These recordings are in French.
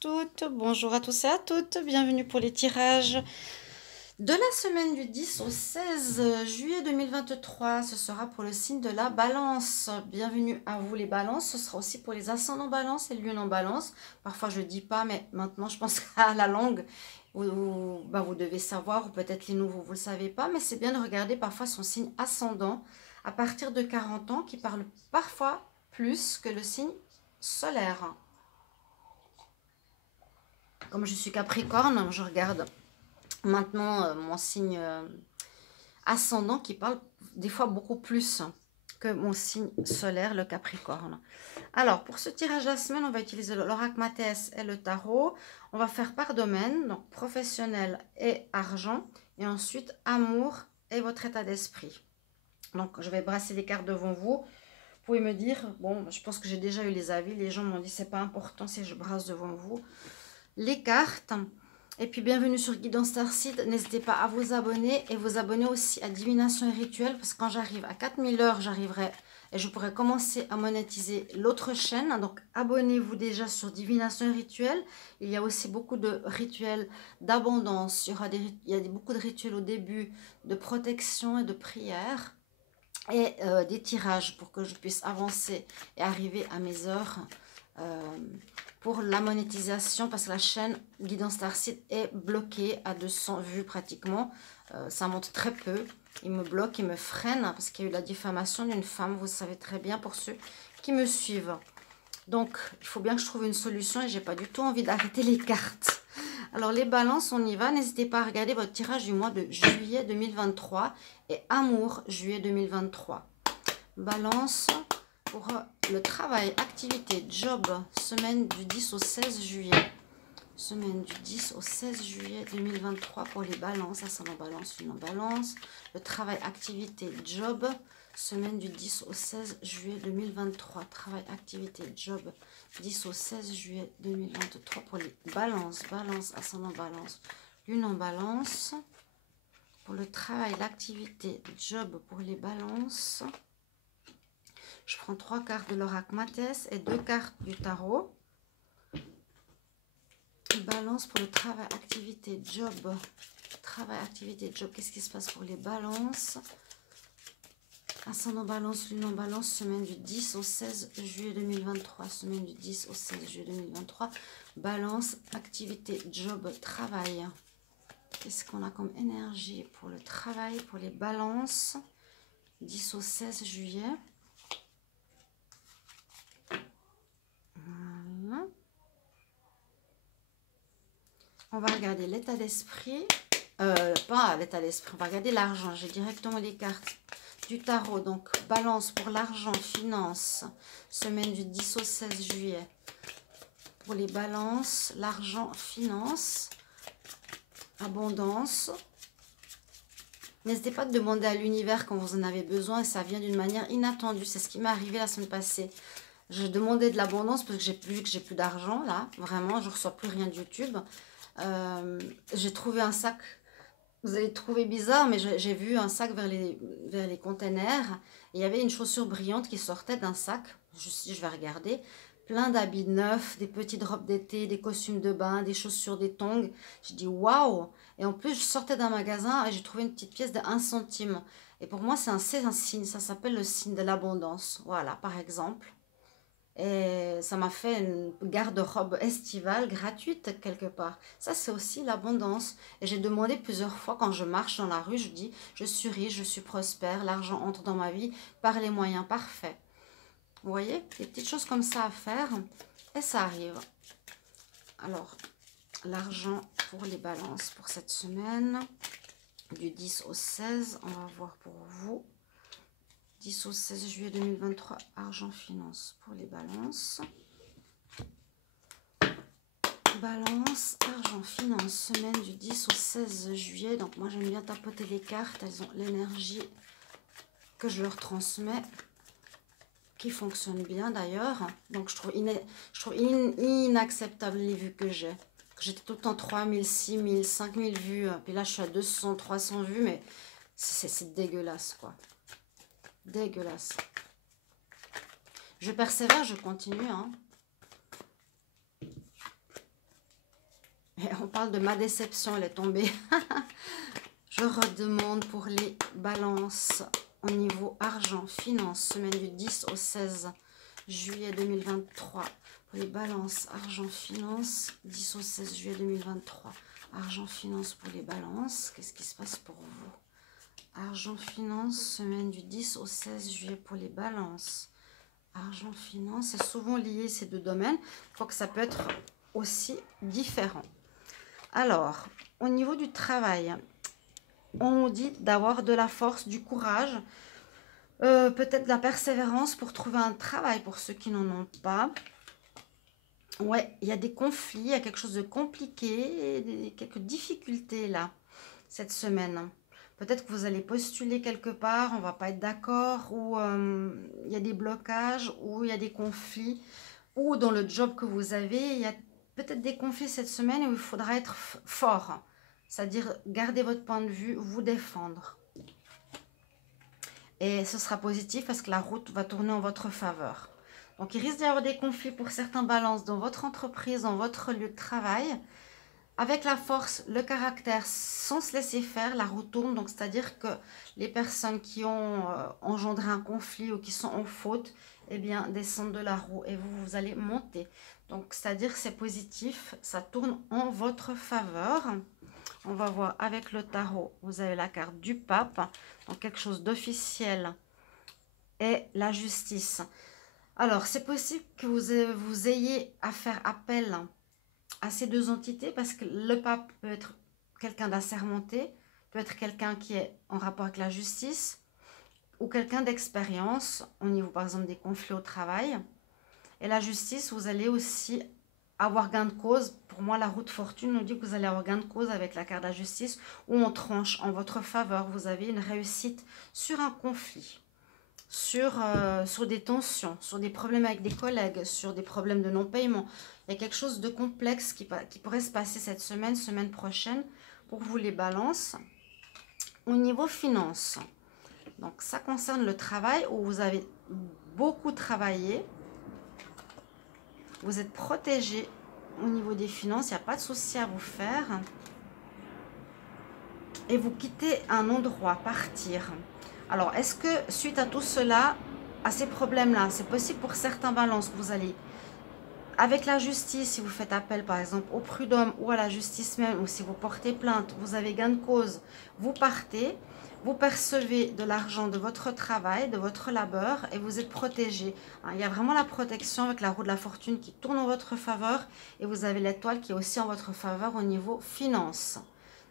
toutes, bonjour à tous et à toutes, bienvenue pour les tirages de la semaine du 10 au 16 juillet 2023. Ce sera pour le signe de la balance. Bienvenue à vous les balances, ce sera aussi pour les ascendants balance et lune en balance. Parfois je dis pas, mais maintenant je pense à la langue. Vous devez savoir, ou peut-être les nouveaux vous le savez pas, mais c'est bien de regarder parfois son signe ascendant à partir de 40 ans qui parle parfois plus que le signe solaire. Comme je suis Capricorne, je regarde maintenant mon signe ascendant qui parle des fois beaucoup plus que mon signe solaire, le Capricorne. Alors, pour ce tirage de la semaine, on va utiliser l'oracle Matès et le tarot. On va faire par domaine, donc professionnel et argent, et ensuite amour et votre état d'esprit. Donc, je vais brasser les cartes devant vous. Vous pouvez me dire, bon, je pense que j'ai déjà eu les avis, les gens m'ont dit c'est pas important si je brasse devant vous les cartes. Et puis bienvenue sur Guidance Starseed, n'hésitez pas à vous abonner et vous abonner aussi à Divination et Rituel, parce que quand j'arrive à 4000 heures, j'arriverai et je pourrai commencer à monétiser l'autre chaîne. Donc abonnez-vous déjà sur Divination et Rituel. Il y a aussi beaucoup de rituels d'abondance, il y a beaucoup de rituels au début de protection et de prière, et des tirages pour que je puisse avancer et arriver à mes heures pour la monétisation, parce que la chaîne Guidance Starseed est bloquée à 200 vues pratiquement. Ça monte très peu. Il me bloque, il me freine parce qu'il y a eu la diffamation d'une femme, vous savez très bien pour ceux qui me suivent. Donc, il faut bien que je trouve une solution et j'ai pas du tout envie d'arrêter les cartes. Alors, les balances, on y va. N'hésitez pas à regarder votre tirage du mois de juillet 2023 et amour juillet 2023. Balance pour le travail, activité, job, semaine du 10 au 16 juillet. Semaine du 10 au 16 juillet 2023 pour les balances, ascendant balance, lune en balance. Le travail, activité, job, semaine du 10 au 16 juillet 2023. Travail, activité, job, 10 au 16 juillet 2023 pour les balances. Balance, ascendant balance, lune en balance. Pour le travail, l'activité, job pour les balances. Je prends 3 cartes de l'oracle Matès et 2 cartes du tarot. Balance pour le travail, activité, job. Travail, activité, job. Qu'est-ce qui se passe pour les balances? Ascendant balance, lune en balance, semaine du 10 au 16 juillet 2023. Semaine du 10 au 16 juillet 2023. Balance, activité, job, travail. Qu'est-ce qu'on a comme énergie pour le travail, pour les balances? 10 au 16 juillet. Voilà. On va regarder l'état d'esprit. Pas l'état d'esprit, on va regarder l'argent. J'ai directement les cartes du tarot. Donc, balance pour l'argent, finance. Semaine du 10 au 16 juillet. Pour les balances, l'argent, finance. Abondance. N'hésitez pas à demander à l'univers quand vous en avez besoin. Et ça vient d'une manière inattendue. C'est ce qui m'est arrivé la semaine passée. Je demandais de l'abondance parce que j'ai vu que j'ai plus d'argent là. Vraiment, je ne reçois plus rien de YouTube. J'ai trouvé un sac, vous allez trouver bizarre, mais j'ai vu un sac vers les containers. Et il y avait une chaussure brillante qui sortait d'un sac. Je vais regarder. Plein d'habits neufs, des petites robes d'été, des costumes de bain, des chaussures, des tongs. J'ai dit waouh! Et en plus, je sortais d'un magasin et j'ai trouvé une petite pièce de 1 centime. Et pour moi, c'est un signe. Ça s'appelle le signe de l'abondance. Voilà, par exemple. Et ça m'a fait une garde-robe estivale gratuite quelque part. Ça, c'est aussi l'abondance. Et j'ai demandé plusieurs fois quand je marche dans la rue, je dis, je suis riche, je suis prospère, l'argent entre dans ma vie par les moyens parfaits. Vous voyez, des petites choses comme ça à faire et ça arrive. Alors, l'argent pour les balances pour cette semaine, du 10 au 16, on va voir pour vous. 10 au 16 juillet 2023, argent, finance pour les balances. Balance, argent, finance, semaine du 10 au 16 juillet. Donc moi j'aime bien tapoter les cartes, elles ont l'énergie que je leur transmets, qui fonctionne bien d'ailleurs. Donc je trouve inacceptable les vues que j'ai. J'étais tout le temps 3000, 6000, 5000 vues. Puis là je suis à 200, 300 vues, mais c'est dégueulasse quoi. Dégueulasse. Je persévère, je continue. Hein. Et on parle de ma déception, elle est tombée. Je redemande pour les balances au niveau argent, finance, semaine du 10 au 16 juillet 2023. Pour les balances, argent, finance, 10 au 16 juillet 2023. Argent, finance pour les balances. Qu'est-ce qui se passe pour vous? Argent, finance, semaine du 10 au 16 juillet pour les balances. Argent, finance, c'est souvent lié ces deux domaines. Quoique ça peut être aussi différent. Alors, au niveau du travail, on nous dit d'avoir de la force, du courage, peut-être de la persévérance pour trouver un travail pour ceux qui n'en ont pas. Ouais, il y a des conflits, il y a quelque chose de compliqué, quelques difficultés là, cette semaine. Peut-être que vous allez postuler quelque part, on ne va pas être d'accord, ou il y a des blocages, ou il y a des conflits, ou dans le job que vous avez, il y a peut-être des conflits cette semaine où il faudra être fort. C'est-à-dire garder votre point de vue, vous défendre. Et ce sera positif parce que la route va tourner en votre faveur. Donc, il risque d'y avoir des conflits pour certains balances dans votre entreprise, dans votre lieu de travail. Avec la force, le caractère, sans se laisser faire, la roue tourne. Donc, c'est-à-dire que les personnes qui ont engendré un conflit ou qui sont en faute, eh bien, descendent de la roue et vous allez monter. Donc, c'est-à-dire que c'est positif, ça tourne en votre faveur. On va voir avec le tarot, vous avez la carte du pape, donc quelque chose d'officiel et la justice. Alors, c'est possible que vous ayez à faire appel à ces deux entités parce que le pape peut être quelqu'un d'assermenté, peut être quelqu'un qui est en rapport avec la justice ou quelqu'un d'expérience au niveau, par exemple, des conflits au travail. Et la justice, vous allez aussi avoir gain de cause. Pour moi, la roue de fortune nous dit que vous allez avoir gain de cause avec la carte de la justice où on tranche en votre faveur. Vous avez une réussite sur un conflit, sur des tensions, sur des problèmes avec des collègues, sur des problèmes de non-paiement. Il y a quelque chose de complexe qui pourrait se passer cette semaine, semaine prochaine, pour vous les balances. Au niveau finance, donc ça concerne le travail où vous avez beaucoup travaillé. Vous êtes protégé au niveau des finances, il n'y a pas de souci à vous faire. Et vous quittez un endroit, partir. Alors, est-ce que suite à tout cela, à ces problèmes-là, c'est possible pour certains balances que vous allez, avec la justice, si vous faites appel par exemple au prud'homme ou à la justice même, ou si vous portez plainte, vous avez gain de cause, vous partez, vous percevez de l'argent de votre travail, de votre labeur et vous êtes protégé. Il y a vraiment la protection avec la roue de la fortune qui tourne en votre faveur et vous avez l'étoile qui est aussi en votre faveur au niveau finance.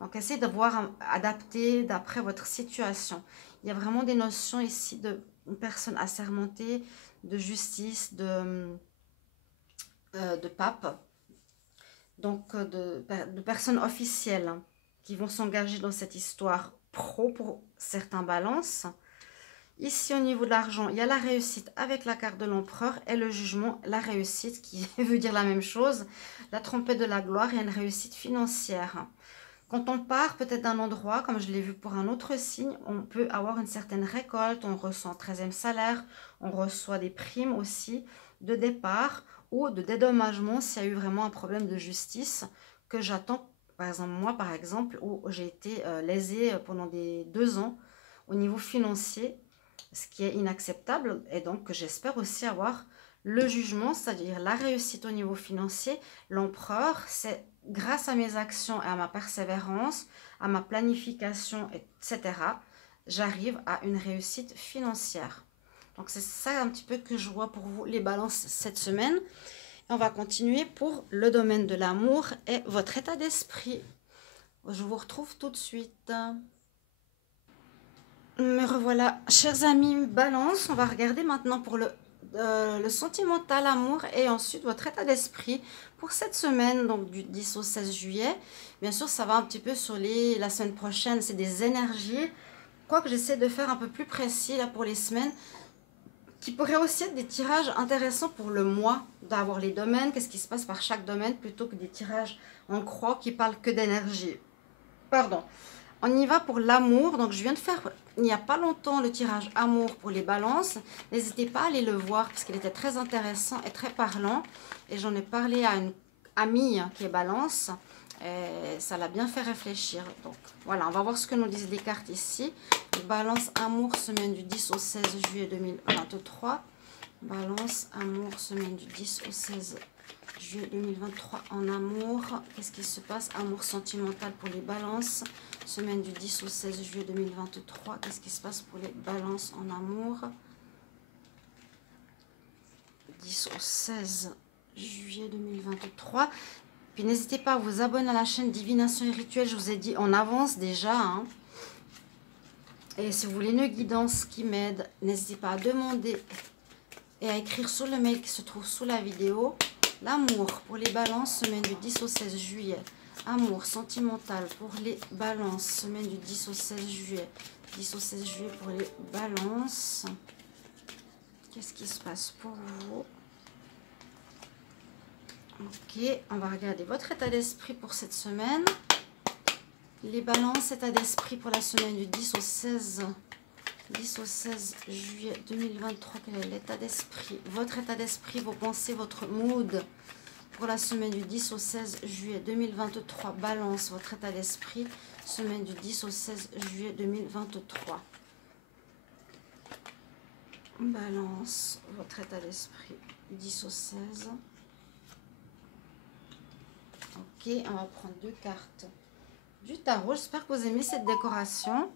Donc, essayez de voir adapter d'après votre situation. Il y a vraiment des notions ici de personne assermentée, de justice, de pape, donc de personnes officielles qui vont s'engager dans cette histoire pro pour certains balances. Ici, au niveau de l'argent, il y a la réussite avec la carte de l'empereur et le jugement, la réussite qui veut dire la même chose. La trompette de la gloire et une réussite financière. Quand on part peut-être d'un endroit, comme je l'ai vu pour un autre signe, on peut avoir une certaine récolte, on reçoit un 13e salaire, on reçoit des primes aussi de départ ou de dédommagement s'il y a eu vraiment un problème de justice que j'attends. Par exemple, moi, par exemple, où j'ai été lésée pendant des 2 ans au niveau financier, ce qui est inacceptable. Et donc, j'espère aussi avoir le jugement, c'est-à-dire la réussite au niveau financier. L'empereur, c'est grâce à mes actions et à ma persévérance, à ma planification, etc., j'arrive à une réussite financière. Donc, c'est ça un petit peu que je vois pour vous, les balances, cette semaine. On va continuer pour le domaine de l'amour et votre état d'esprit. Je vous retrouve tout de suite. Me revoilà, chers amis, balance. On va regarder maintenant pour le sentimental, amour et ensuite votre état d'esprit pour cette semaine, donc du 10 au 16 juillet. Bien sûr, ça va un petit peu sur la semaine prochaine, c'est des énergies. Quoique j'essaie de faire un peu plus précis là pour les semaines, qui pourraient aussi être des tirages intéressants pour le mois, d'avoir les domaines, qu'est-ce qui se passe par chaque domaine, plutôt que des tirages en croix qui parlent que d'énergie. Pardon. On y va pour l'amour. Donc, je viens de faire, il n'y a pas longtemps, le tirage amour pour les balances. N'hésitez pas à aller le voir parce qu'il était très intéressant et très parlant. Et j'en ai parlé à une amie qui est balance. Et ça l'a bien fait réfléchir. Donc voilà, on va voir ce que nous disent les cartes ici. Balance, amour, semaine du 10 au 16 juillet 2023. Balance, amour, semaine du 10 au 16 juillet 2023 en amour. Qu'est-ce qui se passe? Amour sentimental pour les balances. Semaine du 10 au 16 juillet 2023. Qu'est-ce qui se passe pour les balances en amour? 10 au 16 juillet 2023. Puis n'hésitez pas à vous abonner à la chaîne Divination et Rituel. Je vous ai dit, on avance déjà. Hein. Et si vous voulez une guidance qui m'aide, n'hésitez pas à demander et à écrire sur le mail qui se trouve sous la vidéo. L'amour pour les balances, semaine du 10 au 16 juillet. Amour sentimental pour les balances, semaine du 10 au 16 juillet. 10 au 16 juillet pour les balances. Qu'est-ce qui se passe pour vous? Ok, on va regarder votre état d'esprit pour cette semaine. Les balances, état d'esprit pour la semaine du 10 au 16 juillet 2023. Quel est l'état d'esprit? Votre état d'esprit, vos pensées, votre mood pour la semaine du 10 au 16 juillet 2023. Balance, votre état d'esprit, semaine du 10 au 16 juillet 2023. Balance, votre état d'esprit, 10 au 16. Ok, on va prendre 2 cartes du tarot. J'espère que vous aimez cette décoration.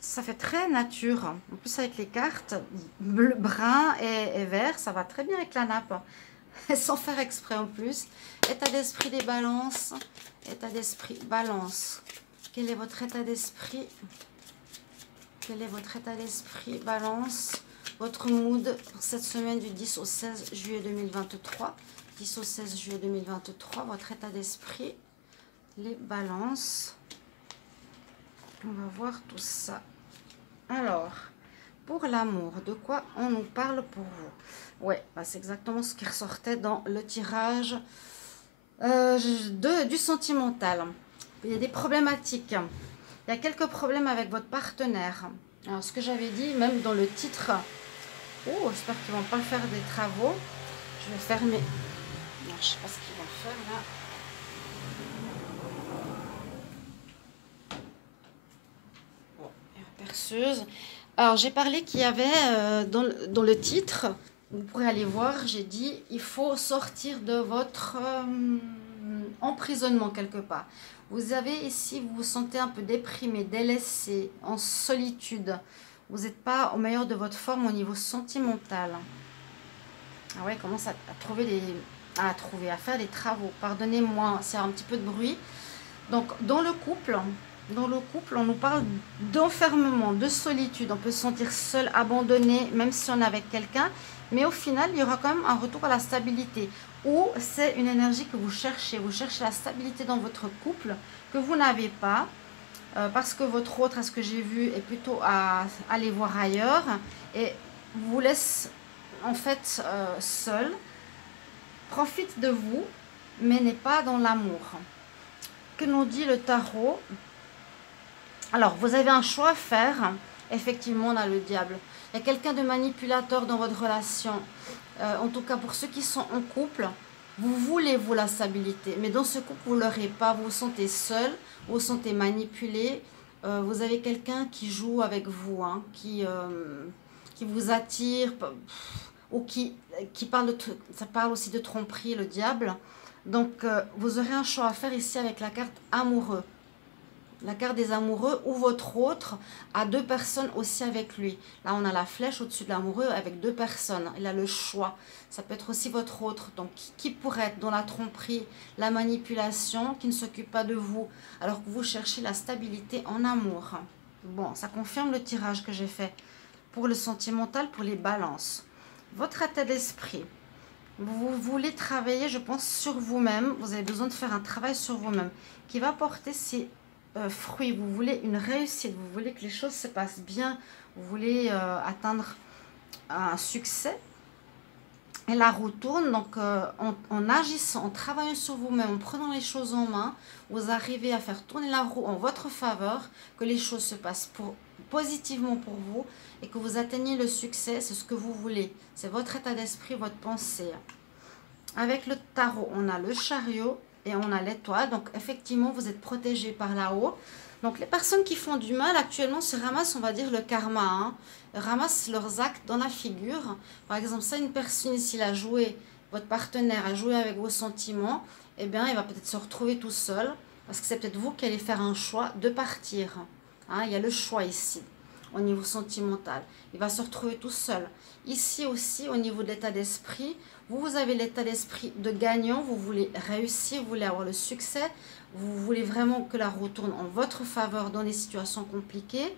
Ça fait très nature. En plus avec les cartes bleu, brun et vert, ça va très bien avec la nappe. Sans faire exprès en plus. État d'esprit des balances. État d'esprit balance. Quel est votre état d'esprit? Quel est votre état d'esprit balance? Votre mood pour cette semaine du 10 au 16 juillet 2023. 10 au 16 juillet 2023, votre état d'esprit, les balances. On va voir tout ça. Alors, pour l'amour, de quoi on nous parle pour vous? Ouais, bah c'est exactement ce qui ressortait dans le tirage du sentimental. Il y a des problématiques. Il y a quelques problèmes avec votre partenaire. Alors, ce que j'avais dit, même dans le titre, oh, j'espère qu'ils ne vont pas faire des travaux. Je vais fermer. Non, je ne sais pas ce qu'ils vont faire là. Bon, perceuse. Alors, j'ai parlé qu'il y avait dans le titre, vous pourrez aller voir, j'ai dit, il faut sortir de votre emprisonnement quelque part. Vous avez ici, vous vous sentez un peu déprimé, délaissé, en solitude. Vous n'êtes pas au meilleur de votre forme au niveau sentimental. Ah ouais, commence à à faire des travaux. Pardonnez-moi, c'est un petit peu de bruit. Donc, dans le couple, on nous parle d'enfermement, de solitude. On peut se sentir seul, abandonné, même si on est avec quelqu'un. Mais au final, il y aura quand même un retour à la stabilité. Ou c'est une énergie que vous cherchez. Vous cherchez la stabilité dans votre couple que vous n'avez pas. Parce que votre autre, à ce que j'ai vu, est plutôt à aller voir ailleurs. Et vous laisse en fait seul. Profite de vous, mais n'est pas dans l'amour. Que nous dit le tarot? Alors, vous avez un choix à faire. Effectivement, on a le diable. Il y a quelqu'un de manipulateur dans votre relation. En tout cas, pour ceux qui sont en couple, vous voulez, vous, la stabilité. Mais dans ce couple, vous ne l'aurez pas. Vous vous sentez seul, vous vous sentez manipulé. Vous avez quelqu'un qui joue avec vous, hein, qui vous attire, ou qui parle ça parle aussi de tromperie, le diable. Donc, vous aurez un choix à faire ici avec la carte amoureux. La carte des amoureux ou votre autre a 2 personnes aussi avec lui. Là, on a la flèche au-dessus de l'amoureux avec 2 personnes. Il a le choix. Ça peut être aussi votre autre. Donc, qui pourrait être dans la tromperie, la manipulation, qui ne s'occupe pas de vous, alors que vous cherchez la stabilité en amour. Bon, ça confirme le tirage que j'ai fait pour le sentimental, pour les balances. Votre état d'esprit. Vous voulez travailler, je pense, sur vous-même. Vous avez besoin de faire un travail sur vous-même qui va porter ses fruits. Vous voulez une réussite, vous voulez que les choses se passent bien, vous voulez atteindre un succès. Et la roue tourne, donc en agissant, en travaillant sur vous-même, en prenant les choses en main, vous arrivez à faire tourner la roue en votre faveur, que les choses se passent positivement pour vous et que vous atteigniez le succès. C'est ce que vous voulez, c'est votre état d'esprit, votre pensée. Avec le tarot, on a le chariot, et on a l'étoile. Donc effectivement, vous êtes protégé par là-haut. Donc les personnes qui font du mal actuellement se ramassent, on va dire, le karma, hein, ramassent leurs actes dans la figure. Par exemple, ça, une personne ici a joué, votre partenaire a joué avec vos sentiments, eh bien, il va peut-être se retrouver tout seul, parce que c'est peut-être vous qui allez faire un choix de partir. Hein, il y a le choix ici, au niveau sentimental. Il va se retrouver tout seul. Ici aussi, au niveau de l'état d'esprit, vous avez l'état d'esprit de gagnant, vous voulez réussir, vous voulez avoir le succès, vous voulez vraiment que la roue tourne en votre faveur dans les situations compliquées.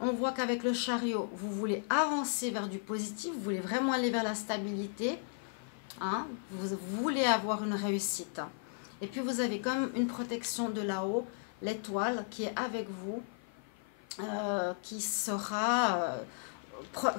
On voit qu'avec le chariot, vous voulez avancer vers du positif, vous voulez vraiment aller vers la stabilité, hein, vous voulez avoir une réussite. Et puis vous avez comme une protection de là-haut, l'étoile qui est avec vous,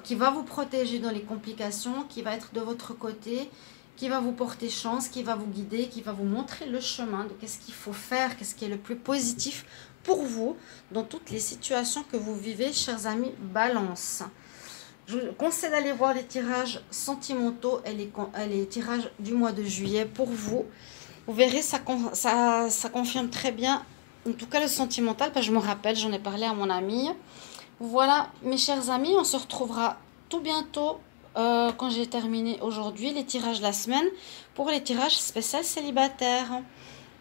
qui va vous protéger dans les complications, qui va être de votre côté, qui va vous porter chance, qui va vous guider, qui va vous montrer le chemin de qu'est-ce qu'il faut faire, qu'est-ce qui est le plus positif pour vous dans toutes les situations que vous vivez, chers amis Balance. Je vous conseille d'aller voir les tirages sentimentaux et les tirages du mois de juillet pour vous. Vous verrez, ça confirme très bien, en tout cas le sentimental, parce que je me rappelle, j'en ai parlé à mon amie. Voilà, mes chers amis, on se retrouvera tout bientôt quand j'ai terminé aujourd'hui les tirages de la semaine pour les tirages spéciaux célibataires.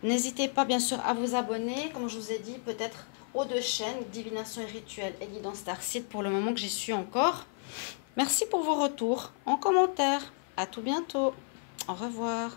N'hésitez pas bien sûr à vous abonner, comme je vous ai dit, peut-être aux deux chaînes, Divination et Rituel et Guidance Starseed pour le moment que j'y suis encore. Merci pour vos retours en commentaire. À tout bientôt. Au revoir.